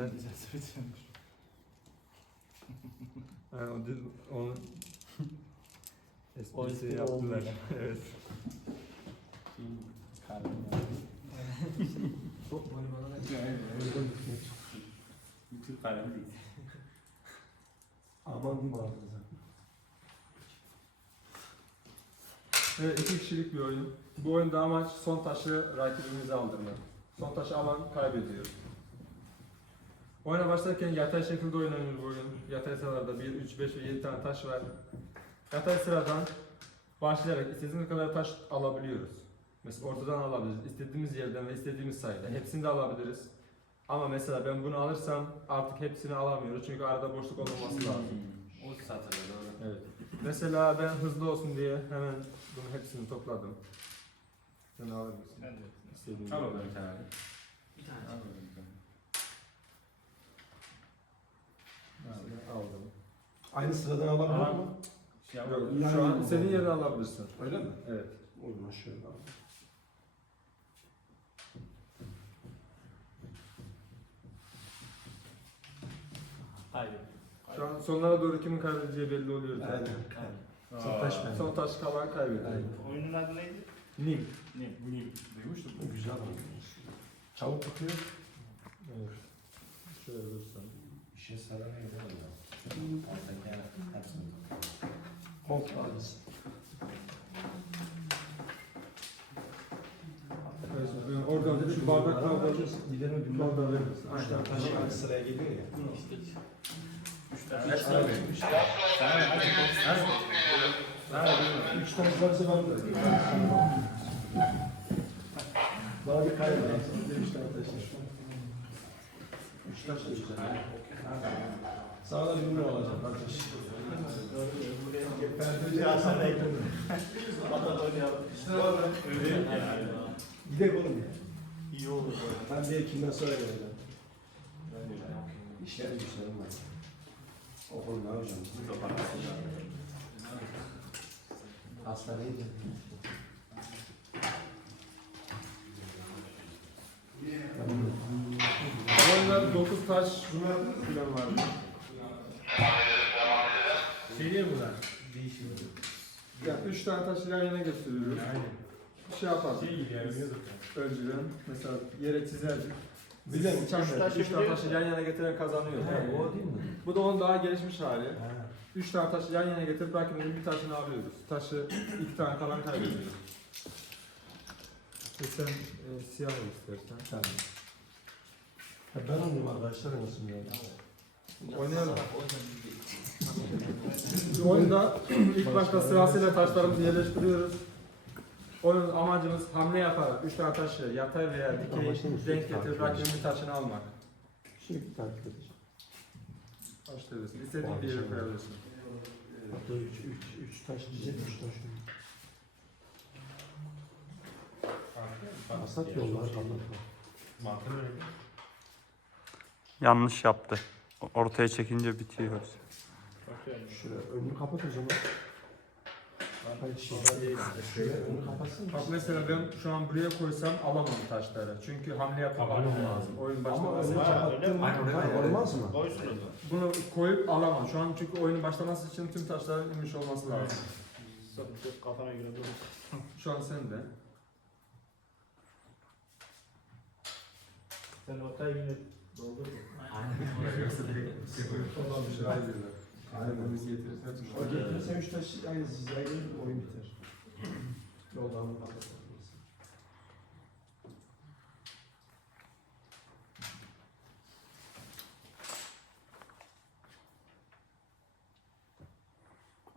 Ben- Güzel söylüyormuş. Yani o dil, onu O esprisi espri yaptılar. olmuş. evet. Bütün kalem değil. Aman diyeyim ağzınıza. Evet, iki kişilik bir oyun. Bu oyunda amaç son taşı rakibimize aldırmak. Son taşı alan kaybediyor. Oyuna başlarken yatay şekilde oynanıyor bu oyun. Yatay sıralarda 1, 3, 5 ve 7 tane taş var. Yatay sıradan başlayarak istediğimiz kadar taş alabiliyoruz. Mesela ortadan alabiliriz. İstediğimiz yerden ve istediğimiz sayıda. Hepsini de alabiliriz. Ama mesela ben bunu alırsam artık hepsini alamıyoruz. Çünkü arada boşluk olmaması lazım. O satırda doğru. Evet. Mesela ben hızlı olsun diye hemen bunu hepsini topladım. Sen alır mısın? Ben de. İstediğin Al bakalım bir tane. Bir tane. Al bir tane. Mesela aldım. Aynı sıradan alabilir Aa. mi? Şey Yok, yapalım. Yani- şu an istediğin yerden alabilirsin. Öyle mi? Evet. O zaman şöyle alalım. Haydi. Şu an sonlara doğru kimin kaybedeceği belli oluyor zaten. Aynen. Aa. Son taş benim. Son taş kalan kaybediyor. Aynen. Oyunun adı neydi? Nim. Ne? Nim. Duymuştum. Bu güzel olmuş. Çabuk bitiyor. Evet. Şöyle dursun. Şey söylemeye gidelim ya. Ortadaki hepsini. Ağrısı. Evet, ben oradan dedi şu bardak bardak Gidelim bir bardak verirsin. Üç tane taş aynı sıraya geliyor ya. Üç tane. Üç tane. Üç tane. Üç taş varsa var mı? Bana bir lazım. Üç tane taş. Üç taş da güzel. Sağda bir numara alacağım kardeş. Perdeci Hasan ekledim. Gidelim oğlum. İyi olur. Ben diğer kimden sonra geleceğim. Ben de öyle. İşlerim güçlerim var. Okulum ne hocam? Hastaneydi. Oyunda 9 taş falan var. Seriye bunlar. Değişim. Yani 3 tane taşı yan yana getiriyoruz. Bir şey yaparız. Şey gibi yani. Önceden mesela yere çizerdik. De Uçan üç taş taş, üç tane taşı yan yana getiren kazanıyor. o değil mi? Bu da onun daha gelişmiş hali. Üç tane taşı yan yana getirip rakibimizin bir taşını alıyoruz. Taşı iki tane kalan kaybediyoruz. Ve sen e, siyah ol istersen. Tamam. Ha, ben oynayayım arkadaşlar oynasın ya. Oynayalım. Bu oyunda ilk başta sırasıyla taşlarımızı yerleştiriyoruz. Oyunun amacımız hamle yaparak üç tane taşı yatay veya dikey takip getirip rakibin bir taşını almak. Şimdi takip edeceğim. Başlayabilirsin. İstediğin bir yere koyabilirsin. Hatta üç, üç, üç taş diyecek, üç taş. Hasat yollar, anlatma. Mantığı öyle. Yanlış yaptı. Ortaya çekince bitiyor. Şöyle önünü kapat o zaman. Bak mesela ben şu an buraya koysam alamam taşları. Çünkü hamle almam lazım. Oyun Ama başlaması için. Aynen olmaz mı? Bunu koyup alamam. Şu an çünkü oyunun başlaması için tüm taşların inmiş olması lazım. Kafana göre. Şu an sende. Sen ortaya yine doldur. Ondan bir şey ayrılır. Aynen. Biz getirirsen O getirirsen üç taş aynı hizaya gelir, oyun biter. Yoldan kapatabilirsin.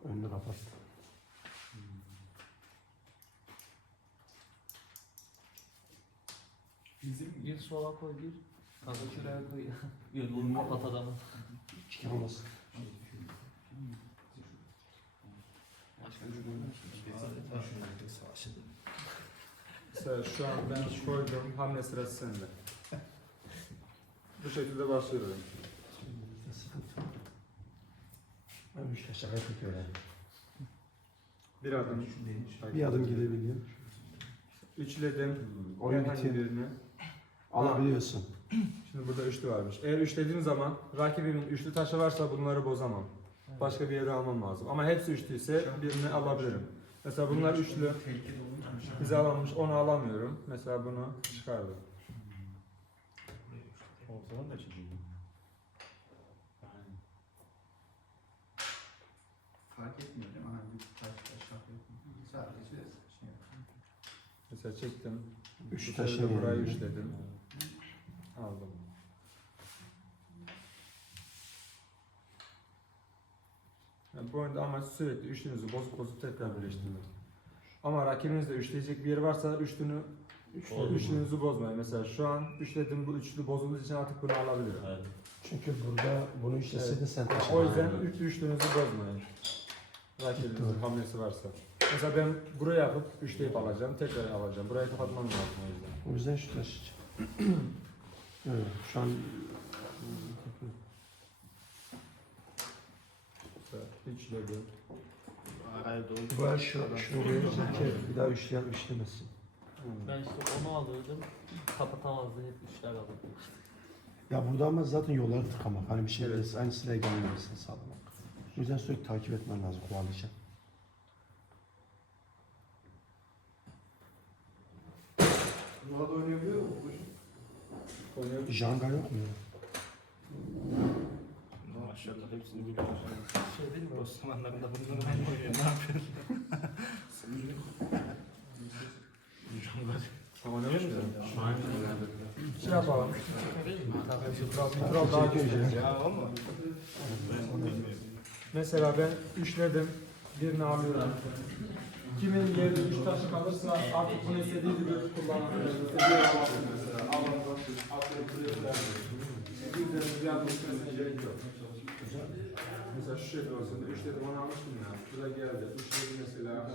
Önünü kapat. Bizim bir sola koy bir. Fazla şuraya koy. Yolunu kapat adamı. Çıkamaz. Başka bir şey Mesela şu an ben koydum. Hamle sırası sende. Bu şekilde başlıyorum. Yok. Ben üç şaka yapıyor yani. Bir adım. Bir adım gidebiliyorum. Üçledim. Oyun birini. Alabiliyorsun. Şimdi burada üçlü varmış. Eğer üçlediğim zaman rakibimin üçlü taşı varsa bunları bozamam. Başka bir yere almam lazım. Ama hepsi üçlüyse birini alabilirim. Mesela bunlar üçlü. Hizalanmış onu alamıyorum. Mesela bunu çıkardım. Ortadan da çekeyim. Fark etmiyor değil mi? Hani bir taş taş. Sadece şey. Mesela çektim. Üç taşı burayı yani. üçledim. Aldım. Yani bu oyunda amaç sürekli üçlünüzü bozup bozup tekrar birleştirmek. Ama rakibinizde üçleyecek bir yer varsa üçlünü üçlünüzü bozmayın. Mesela şu an üçledim bu üçlü bozulduğu için artık bunu alabilirim. Çünkü burada bunu işleseydin sen taşı. O yüzden üçlü üçlünüzü bozmayın. Rakibinizin hamlesi varsa. Mesela ben buraya yapıp üçleyip alacağım, tekrar alacağım. Burayı kapatmam lazım o yüzden. O yüzden şu taşı çek. Evet, şu an doğru. bu el şu, verirsin ki bir daha üçleyen üçlemesin. Ben işte onu alırdım. Kapatamazdı hep üçler alırdım. Ya burada ama zaten yolları tıkamak. Hani bir şey Evet. aynı sıraya gelmemesini sağlamak. O yüzden sürekli takip etmen lazım kovalayacak. Burada oynayabiliyor mu? Konuyu Janga yok mu? Maşallah hepsini biliyorum. Şey değil mi? O zamanlarında bunları ben koyuyorum. Ne yapıyorsun? Oynamış mıydın? Şu an Şey yapalım. Mikro daha güzel. Ya ama. Mesela ben üçledim. Birini alıyorum. Kimin yerine üç taşı kalırsa artık bunu istediği gibi kullanabilir. İstediği alabilir mesela. Alalım. Atlayıp buraya yardım etmesine gerek yok. Mesela şu şekilde olsun. Üçledim onu almıştım ya. Şurada geldi. Üçledim mesela.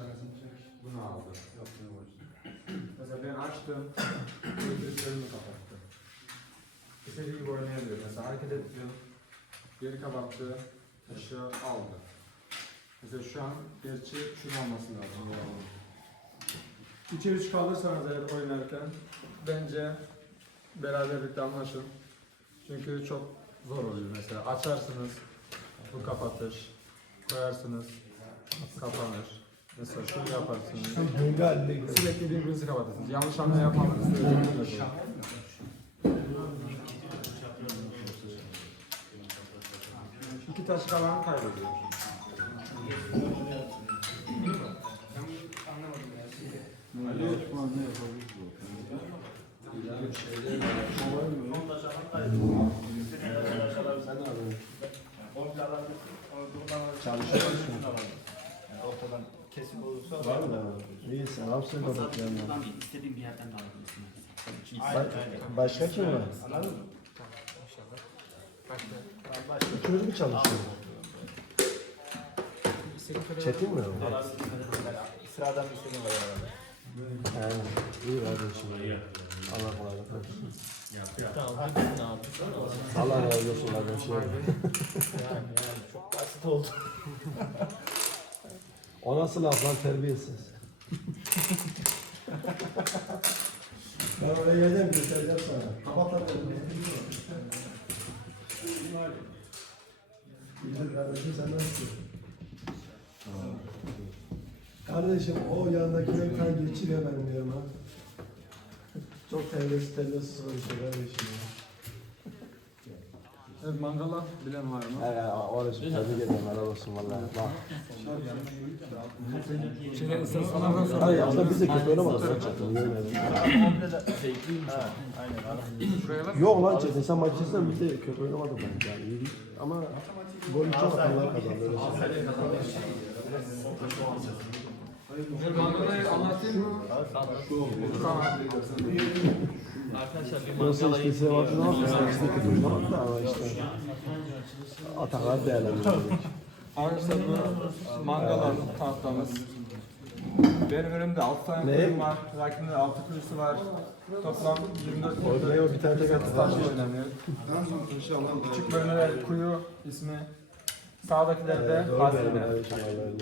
Bunu aldı. Mesela ben açtım. Gözlerimi kapattım. İstediği gibi oynayabiliyor. Mesela hareket ettim. Geri kapattı. Taşı aldı. Mesela şu an gerçi şunu olması lazım. Yani. İki üç kalırsanız eğer oynarken bence beraberlikte anlaşın. Çünkü çok zor oluyor mesela. Açarsınız, bu kapatır. Koyarsınız, kapanır. Mesela şunu yaparsınız. Sürekli birbirinizi kapatırsınız. Yanlış hamle yapmamanız sürece İki taş kalan kaybediyor. Ortadan kesik olursa Var mı? İyisin. Ne yapsın orada yanına? Bir yerden de alabilirsin. Ba- başka kim var? Anladın mı? İkiniz mi çalışıyorsunuz? Çetin mi? o? Sıradan bir istediğin var. He, iyi kardeşim. Allah kolaylık versin. Tamam, hepsini aldım. Allah razı olsun. Yani çok basit oldu. O nasıl laf lan terbiyesiz? ben öyle geleceğim göstereceğim sana. Kapat lan İyidir kardeşim sen nasılsın? Kardeşim o yanındakine bir tane geçiriyor benim yanıma. Çok terbiyesiz terbiyesiz konuşuyor kardeşim ya. Evet, mangala bilen var mı? He he orası tebrik ederim helal olsun vallahi. Bak. Şeyler istasyonlardan sonra Hayır aslında biz de kötü oynamadık zevkliymiş. Ha, aynen. Yok lan Çetin sen maç izlesen biz de kötü oynamadık bence yani iyi değil. Ama golü çok atanlar kazandı öyle söyleyeyim. Mangala işte işte kötü oynamadık da. Arkadaşlar bu mangalan tahtamız. Benim önümde 6 tane Ne? kuyum var. Rakibimde 6 kuyusu var. Toplam 24 Orada kuyuda yok bir tane tek atı oynanıyor. Küçük bölmeler kuyu ismi. Sağdakilerde hazine.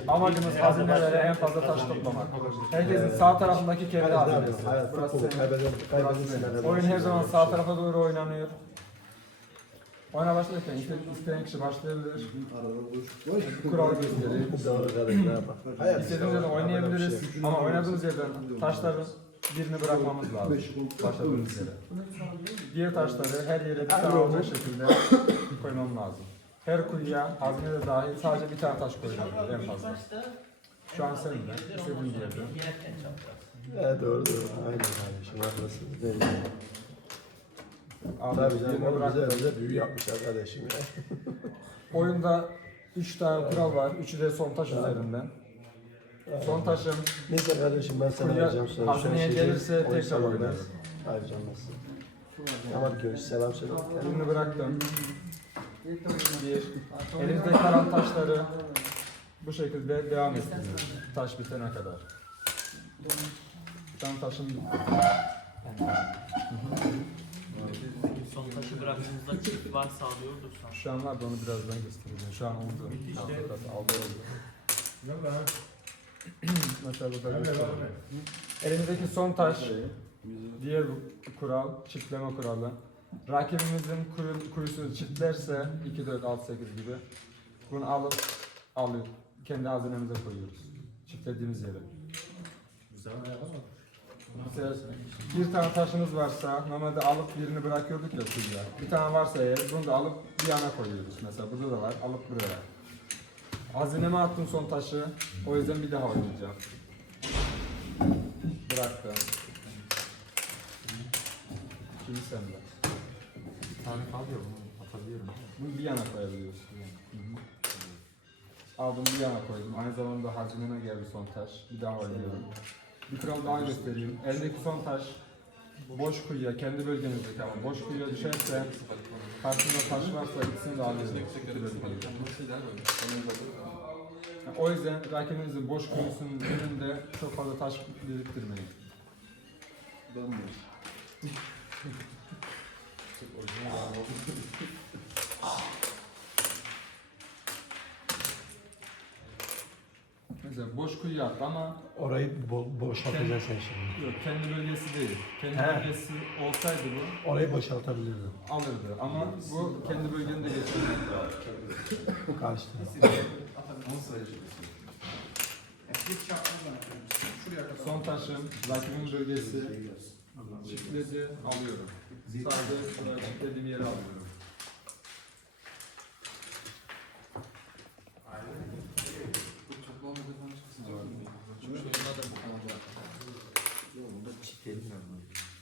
Amacımız hazinelere en fazla taş toplamak. Herkesin sağ tarafındaki kendi hazinesi. Burası senin. Oyun her zaman sağ tarafa doğru oynanıyor. Oyuna başlarken iste- isteyen kişi başlayabilir. Bak. Hayat İstediğimiz yerden oynayabiliriz ama oynadığımız yerden taşların birini bırakmamız lazım. Başladığımız yere. Diğer taşları her yere bir tane olacak şekilde koymam lazım. Her kuyuya hazine de dahil sadece bir tane taş koyuyorum en fazla. Şu an senin de istediğin yerde. Evet doğru doğru. Aynen kardeşim haklısın. Değil. Abi Tabii canım onu bize özel büyü yapmışlar kardeşim ya. Oyunda 3 tane kural var. Üçü de son taş üzerinden. Son taşım Neyse kardeşim ben sana Kuyuya vereceğim sonra. hazineye gelirse oyun tekrar salonuna. oynarız. Harcanmasın. Kemal görüş selam söyle. birini bıraktım. Bir. Elimizde kalan taşları bu şekilde devam ettiriyoruz. Taş bitene kadar. Bir tane taşım bitti. Son taşı bıraktığımızda çift var sağlıyordur sanki. Şu an var da onu birazdan göstereceğim. Şu an oldu. Aldı aldı oldu. Mesela burada göstereyim. Elimizdeki son taş, diğer kural, çiftleme kuralı. Rakibimizin kuyu, kuyusunu çiftlerse 2, 4, 6, 8 gibi bunu alıp alıyor. Kendi hazinemize koyuyoruz. Çiftlediğimiz yere. Mesela bir tane taşınız varsa normalde alıp birini bırakıyorduk ya kuyuya. Bir tane varsa eğer bunu da alıp bir yana koyuyoruz. Mesela burada da var alıp buraya. Hazineme attım son taşı. O yüzden bir daha oynayacağım. Bıraktım. Şimdi sen de. Bir tane kalıyor bunu atabiliyorum. Bunu bir yana koyabiliyorsun. Hı hı. Aldım bir yana koydum. Aynı zamanda hazineme geldi son taş. Bir daha oynuyorum. Bir kural daha göstereyim. Eldeki son taş boş kuyuya, kendi bölgenizdeki ama boş kuyuya düşerse karşında taş varsa ikisini de. Yani o yüzden rakibinizin boş kuyusunun önünde çok fazla taş biriktirmeyin. Mesela boş kuyu yaptı ama Orayı bo- boşaltacaksın sen şimdi. yok kendi bölgesi değil. Kendi He. bölgesi olsaydı bu Orayı boşaltabilirdin. alırdı ama bu kendi bölgende geçiyor. Karşıda. Son taşım rakibin bölgesi çiftledi alıyorum. Sadece şuraya çiftlediğim yere alıyorum.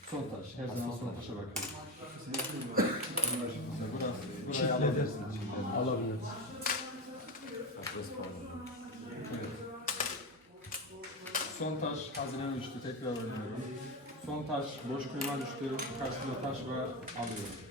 Son taş. Her zaman son taşa bakıyorum. Mesela burası, buraya alabilirsin. Alabiliriz. Son taş hazineme düştü. Tekrar oynuyorum. Son taş boş kuyuma düştü. Karşısında taş var. Alıyorum.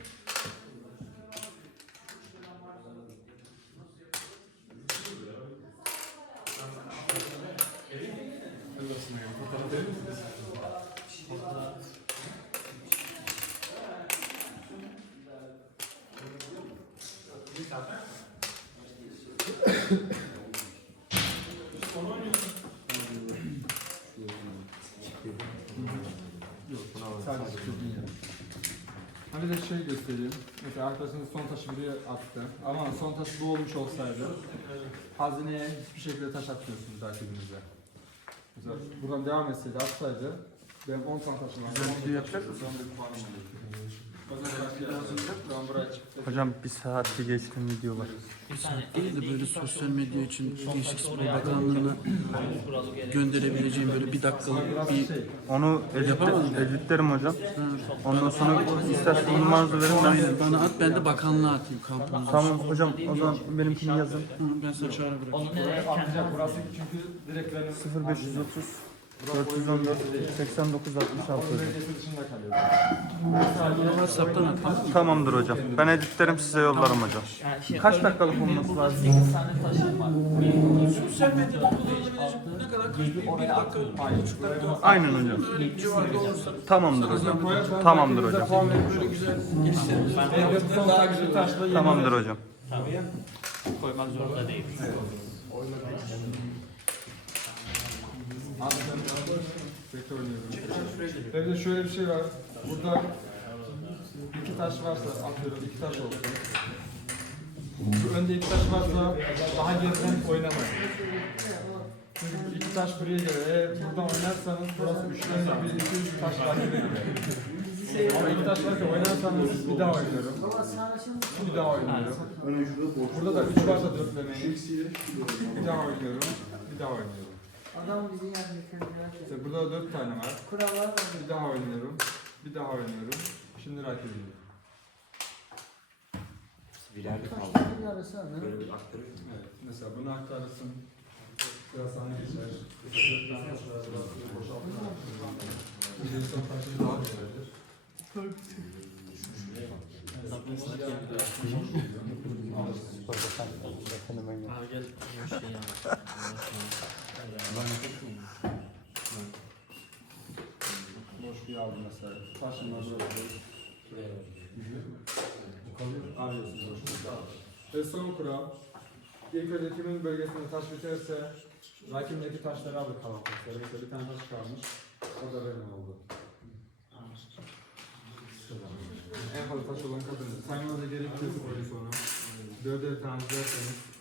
Sadece çöpün yeri. De şey göstereyim. Mesela arkadaşınız son taşı buraya attı. Ama son taş bu olmuş olsaydı hazineye hiçbir şekilde taş atmıyorsunuz rakibinize. Mesela buradan devam etseydi atsaydı benim 10 tane taşım var. Güzel video yapacak mısın? Hocam bir saati geçtim video var. değil de böyle sosyal medya için Gençlik Spor Bakanlığı'na gönderebileceğim böyle bir dakikalık bir Onu edit, editlerim hocam. Ondan sonra istersen numaranızı verin ben. Aynen, bana at ben de bakanlığa atayım kampımızı. Tamam hocam o zaman benimkini yazın. Hı, ben sana çağrı bırakayım. Onu nereye Atacak burası çünkü direkt benim 0530 414 89 66 hocam. bölgesi dışında kalıyor. WhatsApp'tan atayım. Tamamdır hocam. Ben editlerim size yollarım hocam. Yani şey, Kaç örnek dakikalık olması lazım? 8 tane taşım var. Bir, Sosyal medyada kullanılabilecek ne kadar kaç bir, bir dakika, bir buçuk dakika Aynen hocam. olursa Tamamdır hocam. Tamamdır hocam. böyle güzel gelişlerimiz Evde daha güzel taşla yeni Tamamdır hocam. koymak zorunda değil. Tekrar oynuyorum. Evde şöyle bir şey var. Burada iki taş varsa atıyorum iki taş olsun. Şu önde iki taş varsa daha geriden oynamayın. Çünkü iki taş buraya gelir. Eğer buradan oynarsanız burası üçten bir, iki, taş rakibe girer. Ama iki taş varken oynarsanız bir daha oynuyorum. Bir daha oynuyorum. Burada da üç varsa dörtlemeyin. Bir daha oynuyorum. Bir daha oynuyorum. Adam bizi yani kendine İşte burada da dört tane var. Kurallar var. Bir daha oynuyorum. Bir daha oynuyorum. Şimdi rakibim. Kaçların arası ha. ne? Evet. Mesela bunu aktarırsın. Biraz sana geçer. Dörtten taşlar biraz boşaltın. Bir şeyi al. Boş bir aldı mesela. Taşınma böyle. Arıyorsun boşlukta. Ve son kural. İlk önce kimin bölgesinde taş biterse rakibindeki taşları alır kalan taşları. Mesela bir tane taş kalmış. O da benim oldu. En fazla taş olan kazanır. Saymanıza gerek yok oyun sonu. Dörder tane derseniz